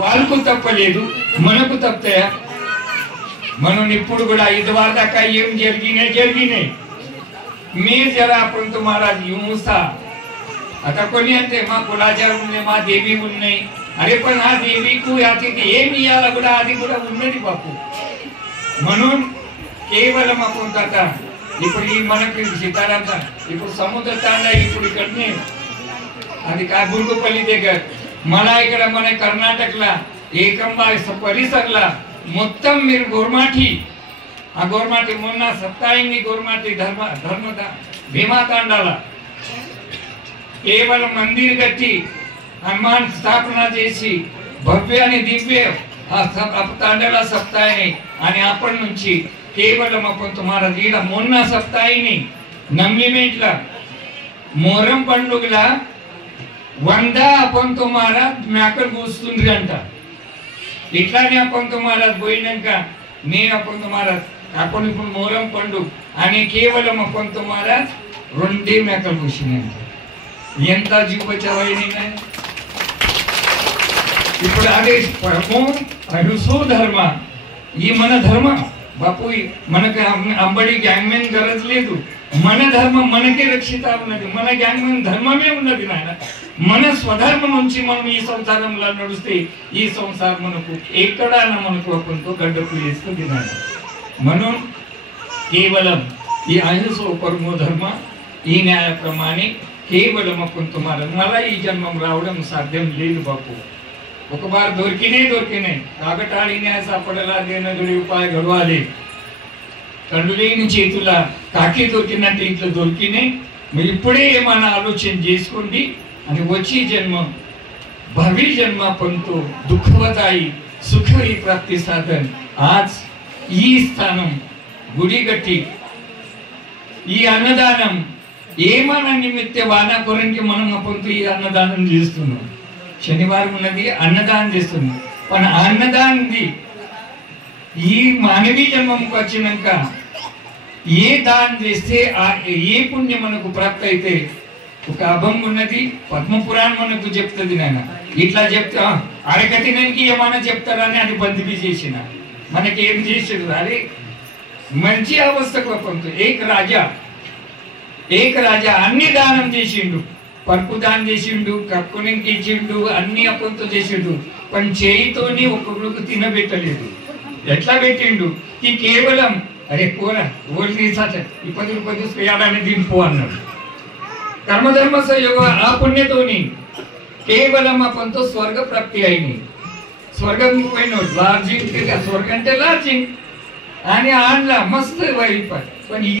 వాళ్ళకు తప్పలేదు, మనకు తప్పయా? म्हणून ఇప్పుడు కూడా ఇదివరదాకా ఏం జరిగినాయి मी जरा आपण तुम्हाला युमुसा आता कोणी అంతే మా కులాచారం ఉంది, మా దేవి ఉన్నాయి. అరే पण हा देवीకు याची ఏం ఇయాల కూడా అది కూడా ఉన్నది బాపు. म्हणून కేవలం आपण आता ఇప్పుడు ఈ మనకి సీతారామ ఇప్పుడు సముద్ర తాండా ఇప్పుడు ఇక్కడనే అది కాగురుపల్లి దగ్గర मला ఇక్కడ మన కర్ణాటకలా ఏకంబా పరిసరలా మొత్తం మీరు గోర్మాఠి ఆ గోర్మాఠి మొన్న సప్తాయింది గోర్మాఠి ధర్మద భీమా తాండాల కేవలం మందిర్ కట్టి హనుమాన్ స్థాపన చేసి భవ్య అని దివ్య ఆ తాండాల సప్తాయిని అని అప్పటి నుంచి కేవలం आपण तुम्हाला ఈడ మొన్న సప్తాయిని నమ్మిమెంట్ల మొహరం పండుగల 100 आपण तुम्हाला మేకలు కూస్తుంది అంట. ఇట్లానే आपण तुम्हाला పోయినాక నేను आपण तुम्हाला आपण ఇప్పుడు మొహరం పండుగ అని కేవలం आपण तुम्हाला 2 మేకలు కూసినాయి. ఎంత జీవ బచావైనా ఇప్పుడు అదే పరమో అహింసో ధర్మ ఈ మన ధర్మ బాపు మనకి అంబడి గ్యాంగ్మెన్ గరజ్ లేదు. మన ధర్మం మనకే రక్షిత ఉన్నది. మన గ్యాంగ్మెన్ ధర్మమే ఉన్నది నాయన. మన స్వధర్మం నుంచి మనం ఈ సంసారంలో నడుస్తే ఈ సంసారం మనకు ఎక్కడైనా మనకు అప్పుడు గడ్డకు వేస్తుంది నాయన. म्हणून केवलम ఈ అహింస పరమో ధర్మ ఈ న్యాయप्रमाणे కేవలం आपण तुम्हाला मला ఈ జన్మం రావడం సాధ్యం లేదు బాపు. ఒక బార్ దొరికినే కాగటాళి న్యాయ సాపడలా దేనగడి ఉపాయ గడవాలి. కండులేని చేతుల కాకి దొరికినట్టు ఇట్లా దొరికినే మీరు ఇప్పుడే ఏమైనా ఆలోచన చేసుకోండి అని వచ్చి జన్మ భవి జన్మ పంతో దుఃఖవతాయి సుఖీ ప్రాప్తి సాధన్ आज ఈ స్థానం గుడి గట్టి ఈ అన్నదానం ఏమన్నా నిమిత్త వాన కొరంకి మనం అప్పుడు ఈ అన్నదానం చేస్తున్నాం. శనివారం ఉన్నది అన్నదానం చేస్తున్నాం. पण అన్నదానంది ఈ మానవీ జన్మకు వచ్చినాక ఏ దానం చేస్తే ఏ పుణ్యం మనకు ప్రాప్తి అయితే ఒక అభంగం ఉన్నది. పద్మపురాణం మనకు చెప్తుంది నాయన. ఇట్లా చెప్తా అడగతినానికి ఏమైనా చెప్తారని అది బందిబీ చేసిన మనకి ఏం చేసేది. అరే మంచి అవస్థకు పంపు ఏక రాజా అన్ని దానం చేసిండు. పరుపు దానం చేసిండు, కప్పునికి ఇచ్చిండు, అన్ని అప్పంతో చేసిండు. पण చేయితోని ఒక్కొక్కరికి తినబెట్టలేదు. ఎట్లా పెట్టిండు? ఈ కేవలం అరే కూర ఓడి తీసాట 10 రూపాయలు తీసుకుయాలని దింపు అన్నాడు. కర్మధర్మ సంయోగ ఆ పుణ్యతోని కేవలం అప్పంతో స్వర్గ ప్రాప్తి అయింది. స్వర్గం పోయిన లార్జింగ్ స్వర్గం అంటే లార్జింగ్ आणि आणला मस्त वाईट पण